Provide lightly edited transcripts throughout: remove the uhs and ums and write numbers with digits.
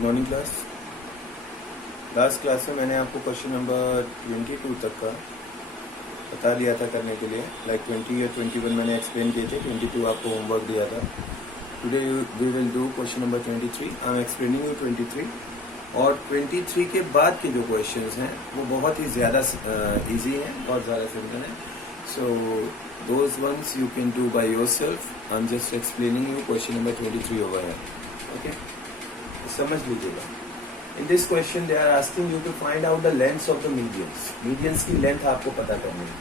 Morning class. Last class में मैंने आपको क्वेश्चन नंबर 22 तक का बता दिया था करने के लिए, लाइक 20 या 21 मैंने एक्सप्लेन किए थे, 22 आपको होमवर्क दिया था। Today we will do question number 23। I am explaining you 23, और 23 के बाद के जो क्वेश्चंस हैं वो बहुत ही ज़्यादा इजी हैं, बहुत ज़्यादा सिंपल हैं। So those ones you can do by yourself. I am just explaining you question number 23 over है, ओके, समझ लीजिएगा। In this question they are asking you to find out the lengths of the medians. Medians की length आपको पता करनी है।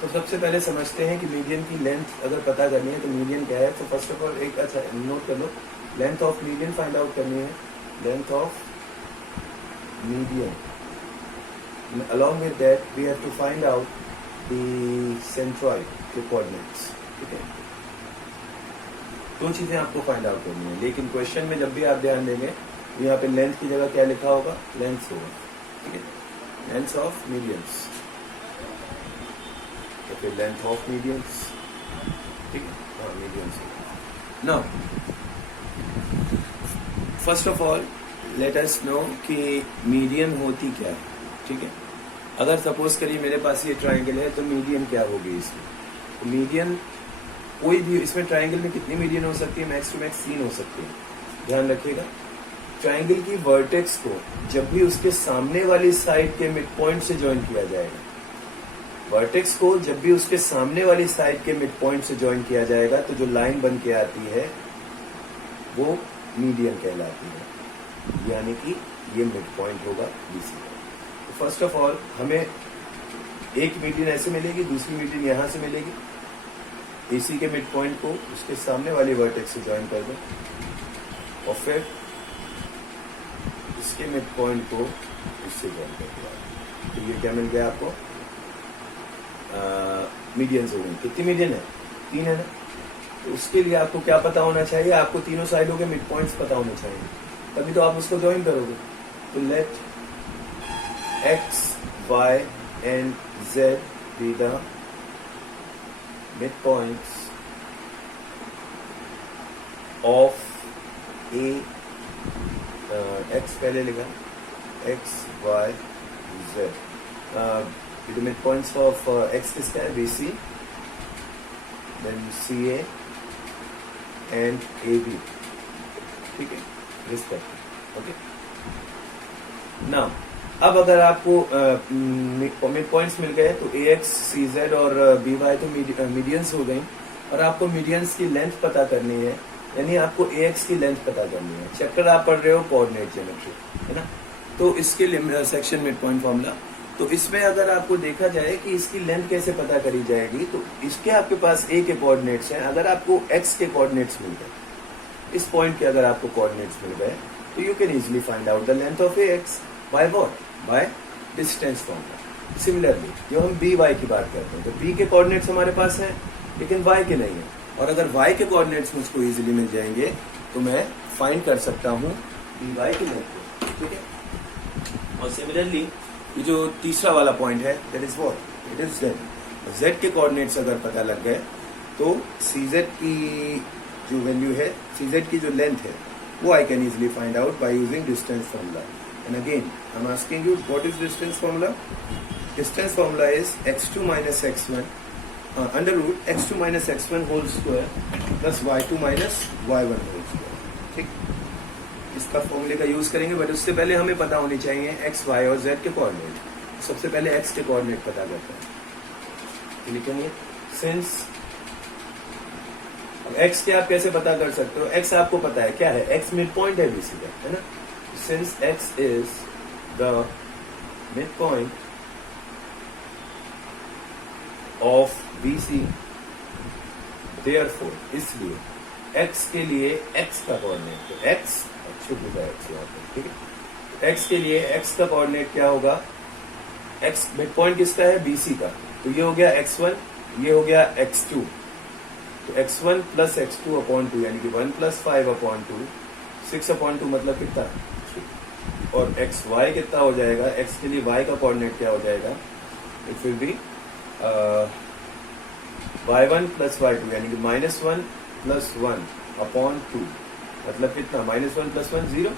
तो सबसे पहले समझते हैं कि मीडियन की लेंथ अगर पता करनी है तो मीडियन क्या है। तो फर्स्ट ऑफ ऑल एक अच्छा नोट कर लो, length of median find out करनी है। Length of median, along with that we have to find out the centroid के coordinates, ठीक है। दो चीजें आपको फाइंड आउट करनी है, लेकिन क्वेश्चन में जब भी आप ध्यान देंगे तो यहाँ पे लेंथ की जगह क्या लिखा होगा, लेंथ होगा, ठीक है, लेंथ ऑफ मीडियंस। तो फिर लेंथ ऑफ मीडियंस, ठीक है, हाँ मीडियंस होगा। Now first of all let us know कि मीडियन होती क्या है, ठीक है। अगर सपोज करिए मेरे पास ये ट्राइंगल है तो मीडियन क्या होगी इसमें। तो मीडियन कोई भी, इसमें ट्राइंगल में कितनी मीडियन हो सकती है, मैक्स टू मैक्स 3 हो सकती है। ध्यान रखिएगा, ट्राइंगल की वर्टेक्स को जब भी उसके सामने वाली साइड के मिड पॉइंट से ज्वाइन किया जाएगा, वर्टेक्स को जब भी उसके सामने वाली साइड के मिड पॉइंट से ज्वाइन किया जाएगा तो जो लाइन बन के आती है वो मीडियन कहलाती है, यानी कि ये मिड पॉइंट होगा बीसी का। तो फर्स्ट ऑफ ऑल हमें एक मीडियन ऐसे मिलेगी, दूसरी मीडियन यहां से मिलेगी। एसी के मिड पॉइंट को उसके सामने वाली वर्टेक्स से ज्वाइन कर दो, और फिर इसके मिड पॉइंट को इससे ज्वाइन कर दो। तो ये क्या मिल गया आपको, मीडियंस हो गई। कितनी मीडियन है, 3 है ना। तो उसके लिए आपको क्या पता होना चाहिए, आपको तीनों साइडों के मिड पॉइंट्स पता होने चाहिए, तभी तो आप उसको ज्वाइन करोगे। तो let X Y and Z be the midpoints of a x पहले लिखा, x y z। the midpoints of x किसका है, BC, then CA and AB, ठीक है, रिस्पेक्ट, ओके। नाउ अब अगर आपको मिड पॉइंट्स मिल गए तो AX, CZ और BY तो मीडियंस हो गई, और आपको मीडियंस की लेंथ पता करनी है, यानी आपको AX की लेंथ पता करनी है। चैप्टर आप पढ़ रहे हो कोऑर्डिनेट ज्योमेट्री, है ना। तो इसके लिए सेक्शन मिड पॉइंट फॉर्मूला, तो इसमें अगर आपको देखा जाए कि इसकी लेंथ कैसे पता करी जाएगी, तो इसके आपके पास A के कोऑर्डिनेट्स हैं। अगर आपको X के कोऑर्डिनेट्स मिल गए, इस पॉइंट के अगर आपको कोऑर्डिनेट्स मिल गए, तो you can easily find out the length of AX by what, by distance formula. Similarly जो हम BY की बात करते हैं, तो B के कोऑर्डिनेट्स हमारे पास हैं लेकिन Y के नहीं है, और अगर Y के कोऑर्डिनेट्स मुझको इजीली मिल जाएंगे तो मैं फाइंड कर सकता हूँ BY की लेंथ को, ठीक है। और सिमिलरली ये जो तीसरा वाला पॉइंट है, that is what, it is Z। Z के कोऑर्डिनेट्स अगर पता लग गए तो CZ की जो वैल्यू है, CZ की जो लेंथ है, वो I can easily find out by using distance formula. And again, I'm asking you, what is distance formula? Distance formula is x2 minus x1 under root x2 minus x1 whole square plus y2 minus y1 whole square, ठीक। इसका फॉर्मूले का use करेंगे, but उससे पहले हमें पता होनी चाहिए x, y और z के कोऑर्डिनेट। सबसे पहले x के कोऑर्डिनेट पता करते हैं, लिखेंगे सिंस x के आप कैसे पता कर सकते हो, x आपको पता है क्या है, x मिड पॉइंट है BC का, है ना। Since x is the midpoint of BC, therefore इसलिए x के लिए x का कोऑर्डिनेट, तो x छुप गया x यहाँ पे, ठीक है। x के लिए x का कोऑर्डिनेट क्या होगा, x मिड पॉइंट किसका है, BC का, तो ये हो गया x1, ये हो गया x2। तो x1 प्लस x2 अपॉन 2, यानी कि 1 प्लस 5 अपॉन 2, 6 अपॉन 2 मतलब कितना, और एक्स वाई कितना हो जाएगा, x के लिए y का कोऑर्डिनेट क्या हो जाएगा, it will be y1 plus y2, यानी कि -1 प्लस 1 अपॉन 2, मतलब कितना, -1 + 1 0,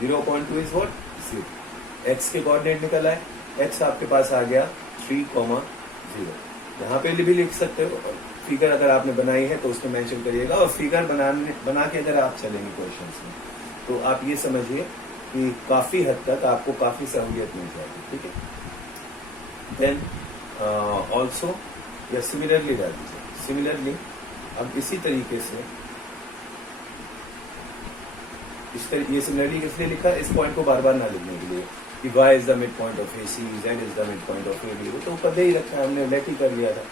0/2 इज व्हाट, 0। एक्स के कोऑर्डिनेट निकल आए, एक्स आपके पास आ गया 3,0। यहाँ पे भी लिख सकते हो, फिगर अगर आपने बनाई है तो उसको मेंशन करिएगा, और फिगर बना के अगर आप चलेंगे क्वेश्चंस में तो आप ये समझिए कि काफी हद तक आपको काफी सहूलियत मिल जाएगी, ठीक है। देन ऑल्सो या सिमिलरली डाल दीजिए, सिमिलरली अब इसी तरीके से ये सिमिलरली इसलिए लिखा है, इस पॉइंट को बार बार ना लिखने के लिए कि y is the mid point of AC, z is the mid point of AB, वो तो पहले ही रखा है हमने, लेट ही कर लिया था,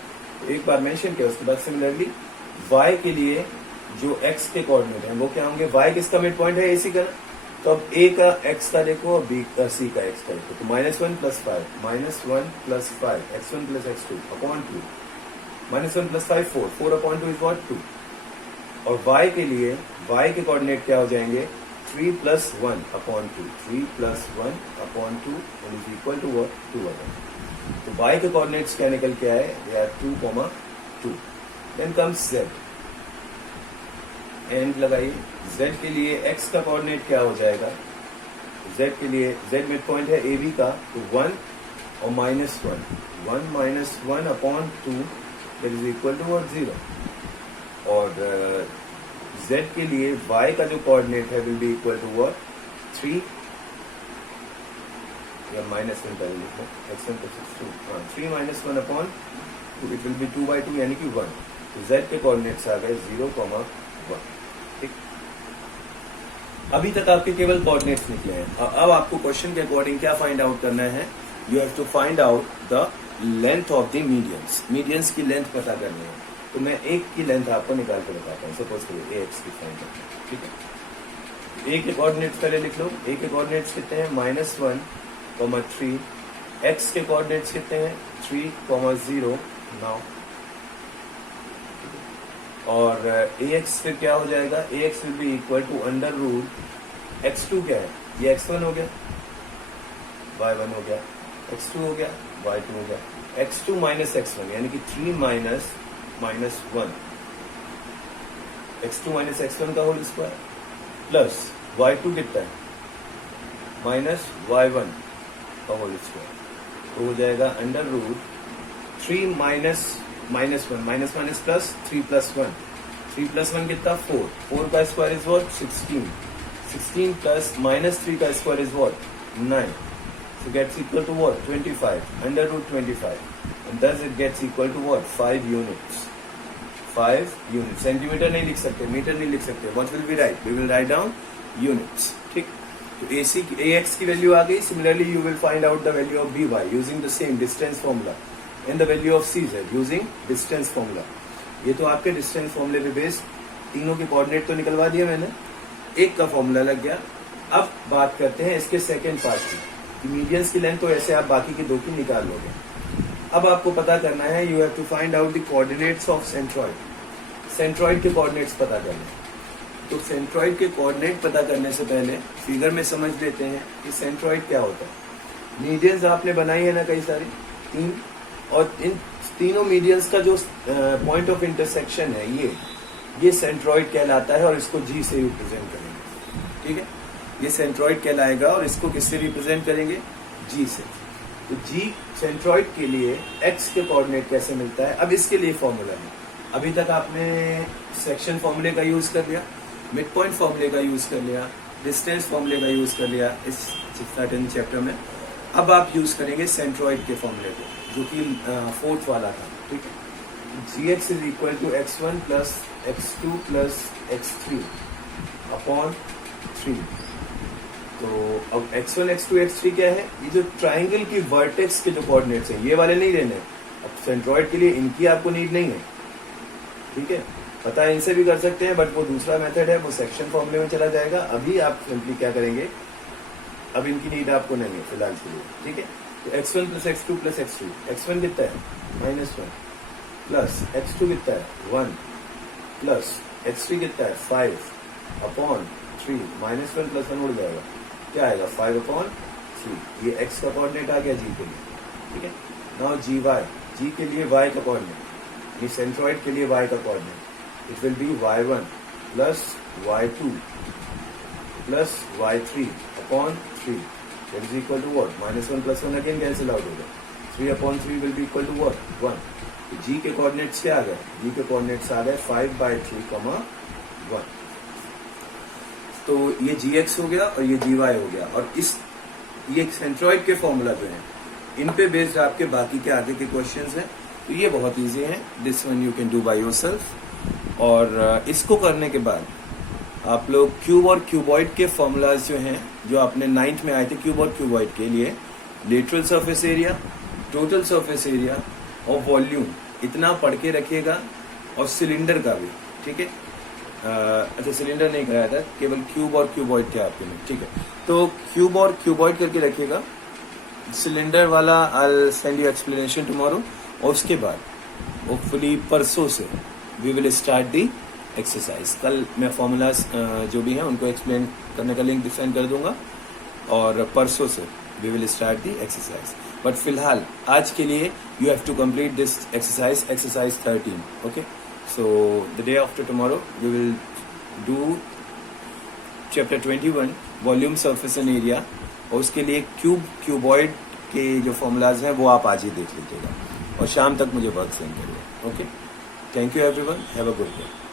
तो एक बार मेंशन किया। उसके बाद सिमिलरली y के लिए जो x के कोऑर्डिनेट हैं वो क्या होंगे, y किसका मिड पॉइंट है, AC का, तो अब a का x का देखो और b का c का x का देखो, तो -1 + 5, -1 + 5, x1 + x2 upon 2, -1 + 5 4, 4/2 is what 2, और y के लिए y के कोऑर्डिनेट क्या हो जाएंगे, 3 + 1/2, 3 + 1/2 इज इक्वल टू व्हाट 2/2। तो y के कोऑर्डिनेट्स क्या निकल के आए, they are 2,2। Then comes z, and लगाइए, z के लिए x का कोऑर्डिनेट क्या हो जाएगा, z के लिए z मिड पॉइंट है AB का, तो 1 और -1, 1 - 1/2 that is equal to what 0, और z के लिए y का जो कोऑर्डिनेट है will be equal to what 3 या -1 पहले लिखो, x1 + x2, 3 - 1/2 it will B 2/2 यानी कि 1, तो z के कोऑर्डिनेट्स आ गए 0,1, ठीक। अभी तक आपके केवल कोऑर्डिनेट्स निकले हैं, अब आपको क्वेश्चन के अकॉर्डिंग क्या फाइंड आउट करना है, you have to find out the length of the medians, medians की लेंथ पता करनी है। तो मैं एक की लेंथ आपको निकाल कर बताता हूँ, सपोज करिए ax की फाइंड करते हैं, ठीक है। a के कोऑर्डिनेट्स पहले लिख लो, a के कोऑर्डिनेट्स कितने हैं, -1,3, x के कोऑर्डिनेट्स कितने हैं 3,0 नाउ, और ax फिर क्या हो जाएगा, ax will be equal to √ x2 क्या है, ये x1 हो गया, y1 हो गया, x2 हो गया, y2 हो गया, x2 - x1 यानी कि 3 - -1, x2 - x1 का होल स्क्वायर, प्लस y2 कितना है, -y1 का होल स्क्वायर, तो हो जाएगा √3 - -1 प्लस 3 + 1, 3 + 1 कितना 4, 4 का स्क्वायर इज व्हाट 16, 16 प्लस -3 का square is what 9, so gets equal to what 25, √25, and thus it gets equal to what 5 units, 5 units। Centimetre नहीं लिख सकते, मीटर नहीं लिख सकते, what will we write, we will write down units, ठीक। तो ax की वैल्यू आ गई, similarly you will find out the value of by using the same distance formula and the value of cz using distance formula। ये तो आपके distance फॉर्मूले पे based तीनों के कोऑर्डिनेट तो निकलवा दिए मैंने, एक का फॉर्मूला लग गया। अब बात करते हैं इसके सेकेंड पार्ट की, मीडियंस की लेंथ तो ऐसे आप बाकी के दो की निकाल लोगे। अब आपको पता करना है, you have to find out the coordinates of centroid, centroid के कोऑर्डिनेट्स पता करने। तो सेंट्रॉइड के कोऑर्डिनेट पता करने से पहले फिगर में समझ लेते हैं कि सेंट्रॉइड क्या होता है। मीडियंस आपने बनाई है ना कई सारी, 3, और इन तीनों मीडियंस का जो पॉइंट ऑफ इंटरसेक्शन है ये सेंट्रॉइड कहलाता है, और इसको जी से रिप्रेजेंट करेंगे, ठीक है। ये सेंट्रॉइड कहलाएगा और इसको किससे रिप्रेजेंट करेंगे, जी से। तो जी सेंट्रॉइड के लिए एक्स के कोऑर्डिनेट कैसे मिलता है, अब इसके लिए फॉर्मूला है। अभी तक आपने सेक्शन फॉर्मूले का यूज कर लिया, मिड पॉइंट फॉर्मूले का यूज कर लिया, डिस्टेंस फॉर्मूले का यूज कर लिया इस सर्टेन चैप्टर में। अब आप यूज करेंगे सेंट्रॉइड के फॉर्मूले को, जो कि 4th वाला था, ठीक है। gx is equal to x1 plus x2 plus x3 upon 3। तो अब x1 x2 x3 क्या है, ये जो ट्राइंगल की वर्टेक्स के जो कोऑर्डिनेट्स हैं ये वाले नहीं लेने। अब सेंट्रॉइड के लिए इनकी आपको नीड नहीं है, ठीक है। पता है इनसे भी कर सकते हैं, बट वो दूसरा मेथड है, वो सेक्शन फॉर्मूले में चला जाएगा। अभी आप सिंपली क्या करेंगे, अब इनकी नीड आपको नहीं है फिलहाल के लिए, ठीक है। तो x1 plus x2 plus x3, x1 कितना है -1 प्लस x2 कितना है 1 प्लस x3 कितना है 5 अपॉन 3, -1 प्लस 1 उड़ जाएगा, क्या आएगा 5/3। ये x का कोऑर्डिनेट आ गया g के लिए, ठीक है। नाउ g के लिए y का कोऑर्डिनेट, ये सेंट्रॉइड के लिए y का coordinate, it will be y1 plus y2 plus y3 upon 3 that is equal to what, -1 + 1 again cancel out होगा, 3/3 will be equal to what 1। तो g के कोऑर्डिनेट्स क्या आ गए, g के कोऑर्डिनेट्स आ गए 5/3, 1। तो ये gx हो गया और ये gy हो गया, और ये सेंट्रॉइड के फॉर्मूला जो हैं इन पे बेस्ड आपके बाकी के आगे के क्वेश्चंस हैं। तो ये बहुत इजी है, this one you can do by yourself. और इसको करने के बाद आप लोग क्यूब और क्यूबॉइड के फॉर्मूलाज जो हैं, जो आपने 9th में आए थे क्यूब और क्यूबॉइड के लिए, lateral surface area, total surface area और वॉल्यूम, इतना पढ़ के रखिएगा, और सिलेंडर का भी, ठीक है। अच्छा सिलेंडर नहीं कराया था, केवल क्यूब और क्यूबॉइड थे आपके में, ठीक है। तो क्यूब और क्यूबॉइड करके रखिएगा, सिलेंडर वाला I send you explanation tomorrow, और उसके बाद होपफुली परसों से we will start the exercise. कल मैं फॉर्मूलाज जो भी हैं उनको एक्सप्लेन करने का लिंक सेंड कर दूंगा, और परसों से we will start the exercise. But फिलहाल आज के लिए you have to complete this exercise 13, okay. So the day after tomorrow we will do chapter 21 volume, surface and area, और उसके लिए क्यूबॉइड के जो फॉर्मूलाज हैं वो आप आज ही देख लीजिएगा, और शाम तक मुझे वर्क सेंड करिए, okay. Thank you everyone, have a good day.